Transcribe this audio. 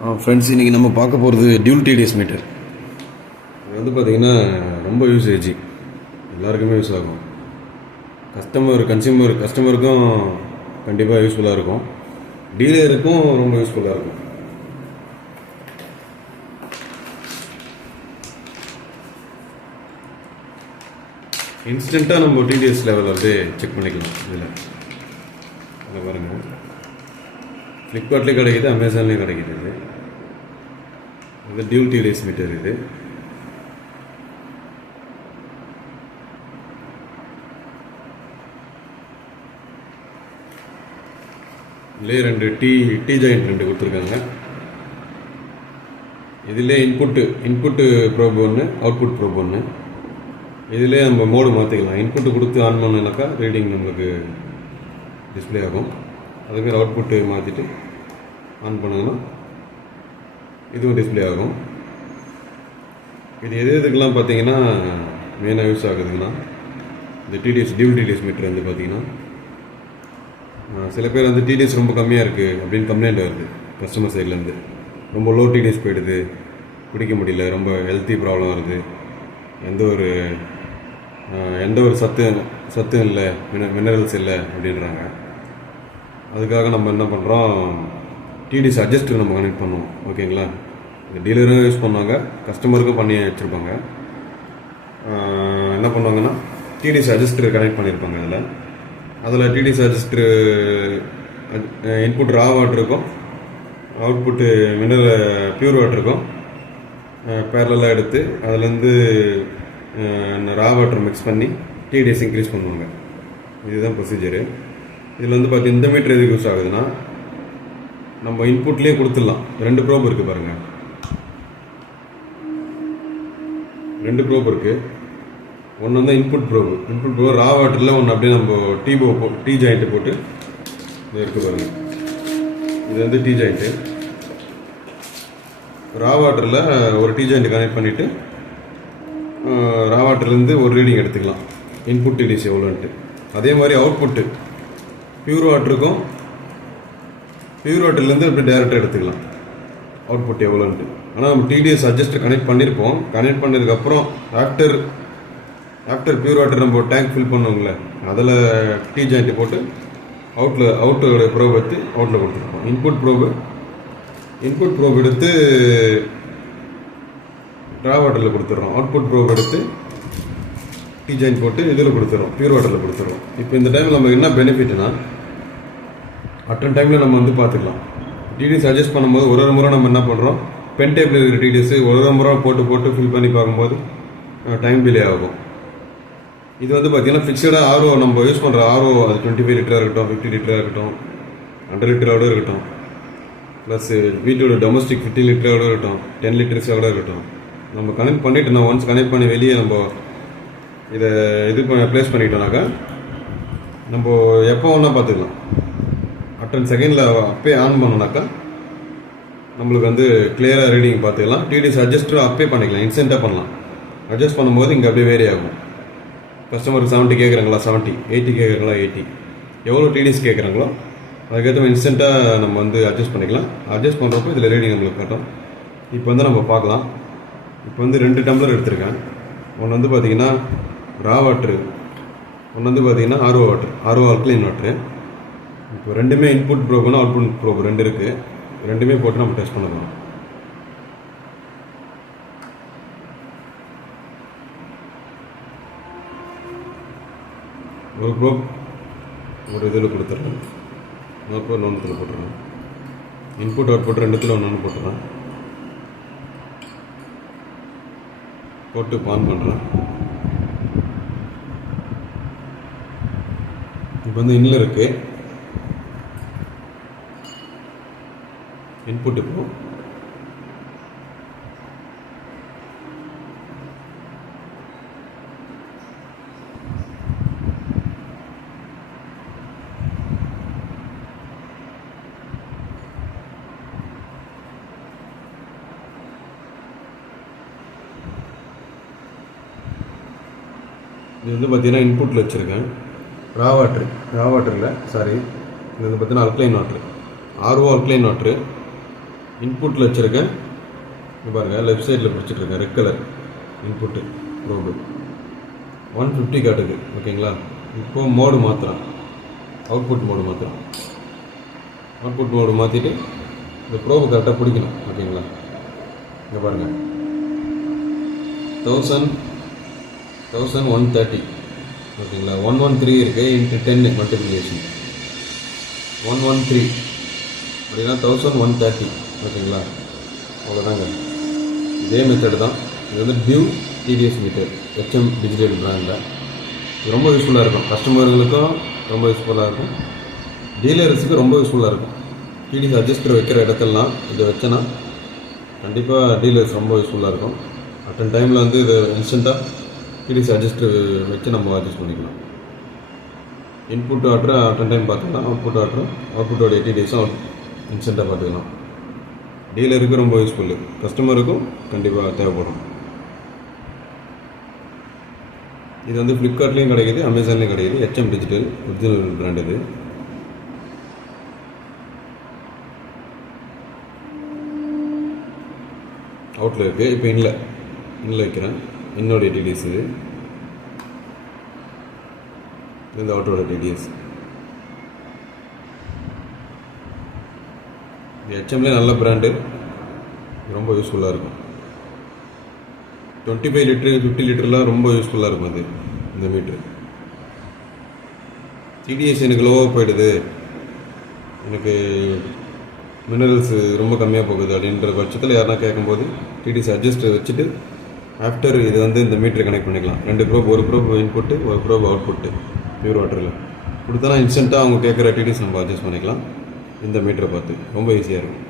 Friends இன்றைக்கி நம்ம பார்க்க போகிறது டியூல் டிடிஎஸ் மீட்டர் இது வந்து பார்த்திங்கன்னா ரொம்ப யூசேஜ் எல்லாருக்குமே யூஸ் ஆகும். கஸ்டமர் கன்சியூமர் கஸ்டமருக்கும் கண்டிப்பாக யூஸ்ஃபுல்லாக இருக்கும். டீலருக்கும் ரொம்ப யூஸ்ஃபுல்லாக இருக்கும். இன்ஸ்டண்ட்டாக நம்ம டிடிஎஸ் லெவல் அப்படியே செக் பண்ணிக்கலாம் இதில். அதை பாருங்கள் ஃப்ளிப்கார்ட்லேயும் கிடைக்குது அமேசான்லேயும் கிடைக்கிது இது. இது டியூட்டி ரேஸ் மீட்டர் இது. இதுலேயே ரெண்டு டீ டீ ஜாயிண்ட் ரெண்டு கொடுத்துருக்காங்க. இதிலே இன்புட்டு இன்புட்டு ப்ரோப் ஒன்று அவுட்புட் ப்ரோப் ஒன்று இதிலே நம்ம மோடு மாற்றிக்கலாம் இன்புட்டு கொடுத்து ஆன் பண்ணோம்னாக்கா ரீடிங் நமக்கு டிஸ்ப்ளே ஆகும். அதுமாரி அவுட்புட்டு மாற்றிட்டு ஆன் பண்ணுங்கன்னா இதுவும் டிஸ்பிளே ஆகும். இது எது எதுக்கெல்லாம் பார்த்தீங்கன்னா மெயினாக யூஸ் ஆகுதுங்கன்னா இந்த டிடிஎஸ் டியூல் டிடிஎஸ் மீட்டர் வந்து பார்த்தீங்கன்னா சில பேர் வந்து டிடிஎஸ் ரொம்ப கம்மியாக இருக்குது அப்படின்னு கம்ப்ளைண்ட் வருது கஸ்டமர் சைட்லேருந்து ரொம்ப லோ டிடிஎஸ் போயிடுது பிடிக்க முடியல ரொம்ப ஹெல்த்தி ப்ராப்ளம் வருது. எந்த ஒரு எந்த ஒரு சத்து சத்தும் இல்லை மினரல்ஸ் இல்லை அப்படின்றாங்க. அதுக்காக நம்ம என்ன பண்ணுறோம் டிடிஸ் அட்ஜஸ்டர் நம்ம கனெக்ட் பண்ணுவோம் ஓகேங்களா? இந்த டீலரும் யூஸ் பண்ணுவாங்க கஸ்டமருக்கும் பண்ணி வச்சுருப்பாங்க. என்ன பண்ணுவாங்கன்னா டிடிஎஸ் அட்ஜஸ்டர் கனெக்ட் பண்ணியிருப்பாங்க அதில். அதில் TDS adjuster input raw water இருக்கும். அவுட்புட்டு மினரல் பியூர் வாட்டர் இருக்கும். பேரலாக எடுத்து அதுலேருந்து ரா வாட்டர் மிக்ஸ் பண்ணி டிடிஎஸ் இன்க்ரீஸ் பண்ணுவாங்க. இதுதான் ப்ரொசீஜரு இதில் வந்து பார்த்து இந்த மீட்டர் எதுக்கு யூஸ் ஆகுதுன்னா நம்ம இன்புட்லேயே கொடுத்துடலாம். ரெண்டு ப்ரோப் இருக்குது பாருங்கள் ரெண்டு ப்ரோப் இருக்குது ஒன்று வந்து input probe input probe raw வாட்டரில் ஒன்று அப்படியே நம்ம டீ போ டீ ஜாயிண்ட்டு போட்டு இது இருக்குது பாருங்கள் இது வந்து டீ ஜாயிண்ட்டு ரா வாட்டரில் ஒரு டீ ஜாயிண்ட் கனெக்ட் பண்ணிவிட்டு ரா வாட்டர்லேருந்து ஒரு ரீடிங் எடுத்துக்கலாம். இன்புட் டிடிஸ் எவ்வளோன்ட்டு. அதே மாதிரி அவுட்புட்டு பியூர் வாட்டருக்கும் பியூர் வாட்டர்லேருந்து அப்படி டேரெக்டாக எடுத்துக்கலாம். அவுட்புட் எவ்வளோன்ட்டு ஆனால் நம்ம டிடிஎஸ் அட்ஜஸ்ட் கனெக்ட் பண்ணியிருப்போம் கனெக்ட் பண்ணதுக்கப்புறம் ஆஃப்டர் ஆஃப்டர் பியூர் வாட்டர் நம்ம டேங்க் ஃபில் பண்ணுவோங்களே அதில் டீ ஜாயிண்ட் போட்டு அவுட்டில் அவுட்டோட ப்ரோப் எடுத்து அவுட்டில் கொடுத்துருப்போம். இன்புட் ப்ரோபு இன்புட் ப்ரோப் எடுத்து ட்ரா வாட்டரில் கொடுத்துட்றோம் அவுட்புட் ப்ரோப் எடுத்து டீ ஜாயின் போட்டு இதில் கொடுத்துட்றோம் பியூர் வாட்டரில் கொடுத்துட்றோம் இப்போ இந்த டைமில் நமக்கு என்ன பெனிஃபிட்னா அட்டன் டைமில் நம்ம வந்து பார்த்துக்கலாம். டிடிஎஸ் அட்ஜஸ்ட் பண்ணும்போது ஒரு ஒரு முறை நம்ம என்ன பண்ணுறோம் பென் டேபிள் இருக்கிற டிடிஎஸ் ஒரு ஒரு முறை போட்டு போட்டு ஃபில் பண்ணி பார்க்கும்போது டைம் டிலே ஆகும். இது வந்து பார்த்தீங்கன்னா ஃபிக்ஸடாக ஆர்ஓ நம்ம யூஸ் பண்ணுற ஆர்ஓ அது டுவெண்ட்டி ஃபைவ் லிட்டராக இருக்கட்டும் ஃபிஃப்டி லிட்டராக இருக்கட்டும் ஹண்ட்ரட் லிட்டரோட இருக்கட்டும். ப்ளஸ் வீட்டோட டொமஸ்டிக் ஃபிஃப்டி லிட்டரோட இருக்கட்டும் டென் லிட்டர்ஸோட இருக்கட்டும். நம்ம கனெக்ட் பண்ணிட்டு ஒன்ஸ் கனெக்ட் பண்ணி வெளியே நம்ம இதை இது ப்ளேஸ் பண்ணிட்டோம்னாக்கா நம்ம எப்போ ஒன்றா பார்த்துக்கலாம். டென் செகண்டில் அப்பே ஆன் பண்ணோம்னாக்கா நம்மளுக்கு வந்து கிளியராக ரீடிங் பார்த்துக்கலாம். டிடிஎஸ் அட்ஜஸ்ட்டு அப்பே பண்ணிக்கலாம். இன்சென்ட்டாக பண்ணலாம். அட்ஜஸ்ட் பண்ணும்போது இங்கே அப்படியே வேரி ஆகும். கஸ்டமருக்கு செவன்ட்டி கேட்குறாங்களா செவன்ட்டி எயிட்டி கேட்குறாங்களா எயிட்டி எவ்வளோ டிடிஎஸ் கேட்குறாங்களோ அதுக்கேற்ற மாதிரி இன்ஸ்டண்ட்டாக நம்ம வந்து அட்ஜஸ்ட் பண்ணிக்கலாம். அட்ஜஸ்ட் பண்ணுறப்போ இதில் ரீடிங் நம்மளுக்கு காட்டும். இப்போ வந்து நம்ம பார்க்கலாம். இப்போ வந்து ரெண்டு டம்ளர் எடுத்திருக்கேன். ஒன்று வந்து பார்த்திங்கன்னா ரா வாட்ரு ஒன்று வந்து பார்த்தீங்கன்னா RO water RO alkaline water இப்போ ரெண்டுமே இன்புட் ப்ரோப்னா அவுட்புட் ப்ரோப் ரெண்டு இருக்குது ரெண்டுமே போட்டு நம்ம டெஸ்ட் பண்ணலாம் ஒரு ப்ரோப் ஒரு இதில் கொடுத்துட்றேன். இன்னொரு ப்ரோப் ஒன்றுத்தில் போட்டுறேன் இன்புட் அவுட்புட் ரெண்டுத்தில் ஒன்று ஒன்று போட்டுறேன் போட்டு பான் பண்ணுறேன் இப்போ வந்து இன்னில் இருக்குது இன்புட் இப்போ இது வந்து பார்த்தீங்கன்னா இன்புட்டில் வச்சுருக்கேன். ரா வாட்ரு ரா வாட்டரில் சாரி இது வந்து பார்த்தீங்கன்னா alkaline water RO alkaline water இன்புட்டில் வச்சுருக்கேன் இங்க பாருங்கள் லெஃப்ட் சைடில் பிடிச்சிட்ருக்கேன் red colour input probe one fifty காட்டுது ஓகேங்களா? இப்போ மோடு மாற்றுறோம் அவுட்புட் மோடு மாற்றுறோம் அவுட்புட் மோடு மாற்றிட்டு இந்த ப்ரோபு கரெக்டாக பிடிக்கணும் ஓகேங்களா? இங்கே பாருங்கள் தௌசண்ட் தௌசண்ட் ஒன் தேர்ட்டி ஓகேங்களா? ஒன் ஒன் த்ரீ இருக்குது into ten multiplication one one three அப்படின்னா தௌசண்ட் ஒன் தேர்ட்டி ஓகேங்களா அவ்வளோதாங்க இதே மெத்தடு தான். இது வந்து டியூ டிடிஎஸ் மீட்டர் ஹெச்எம் டிஜிட்டல் பிராண்டில் இது ரொம்ப யூஸ்ஃபுல்லாக இருக்கும். கஸ்டமர்களுக்கும் ரொம்ப யூஸ்ஃபுல்லாக இருக்கும். டீலர்ஸுக்கு ரொம்ப யூஸ்ஃபுல்லாக இருக்கும். டிடிஎஸ் அட்ஜஸ்டர் வைக்கிற இடத்துலலாம் இதை வச்சேன்னா கண்டிப்பாக டீலர்ஸ் ரொம்ப யூஸ்ஃபுல்லாக இருக்கும். அட்டன் டைமில் வந்து இது இன்ஸ்டண்ட்டாக டிடிசி அட்ஜஸ்டர் வச்சு நம்ம அட்ஜஸ்ட் பண்ணிக்கலாம். இன்புட் ஆர்டர் அட்டன் டைம் பார்த்துக்கலாம் அவுட்புட் ஆர்டர் அவுட்புட்டோடைய டிடிஎஸும் இன்ஸ்டண்ட்டாக பார்த்துக்கலாம். டீலருக்கு ரொம்ப யூஸ்ஃபுல்லு கஸ்டமருக்கும் கண்டிப்பாக தேவைப்படும். இது வந்து ஃப்ளிப்கார்ட்லேயும் கிடைக்கிது அமேசான்லேயும் கிடைக்குது ஹெச்எம் டிஜிட்டல் ஒரிஜினல் பிராண்ட் இது. அவுட்டில் இருக்குது இப்போ இன்னில் இன்னில் வைக்கிறேன். என்னுடைய டிடிஎஸ் இது. இது இந்த அவுட்டோட டிடிஎஸ் ஹெச்எம்லேயே நல்ல பிராண்டு ரொம்ப யூஸ்ஃபுல்லாக இருக்கும். டுவெண்ட்டி ஃபைவ் லிட்டரு ஃபிஃப்டி லிட்டர்லாம் ரொம்ப யூஸ்ஃபுல்லாக இருக்கும் அது இந்த மீட்ரு டிடிஎஸ் எனக்கு லோவாக போயிடுது. எனக்கு மினரல்ஸ் ரொம்ப கம்மியாக போகுது அப்படின்ற பட்சத்தில் யாருனா கேட்கும்போது டிடிஎஸ் அட்ஜஸ்ட் வச்சுட்டு ஆஃப்டர் இது வந்து இந்த மீட்டரை கனெக்ட் பண்ணிக்கலாம். ரெண்டு ப்ரோப் ஒரு ப்ரோப் இன்புட்டு ஒரு ப்ரோப் அவுட்புட்டு பியூர் வாட்டரில் கொடுத்தனா இன்ஸ்டண்ட்டாக அவங்க கேட்குற டிடிஎஸ் நம்ம அட்ஜஸ்ட் பண்ணிக்கலாம். இந்த மீட்டரை பார்த்து. ரொம்ப ஈஸியாக இருக்கும்.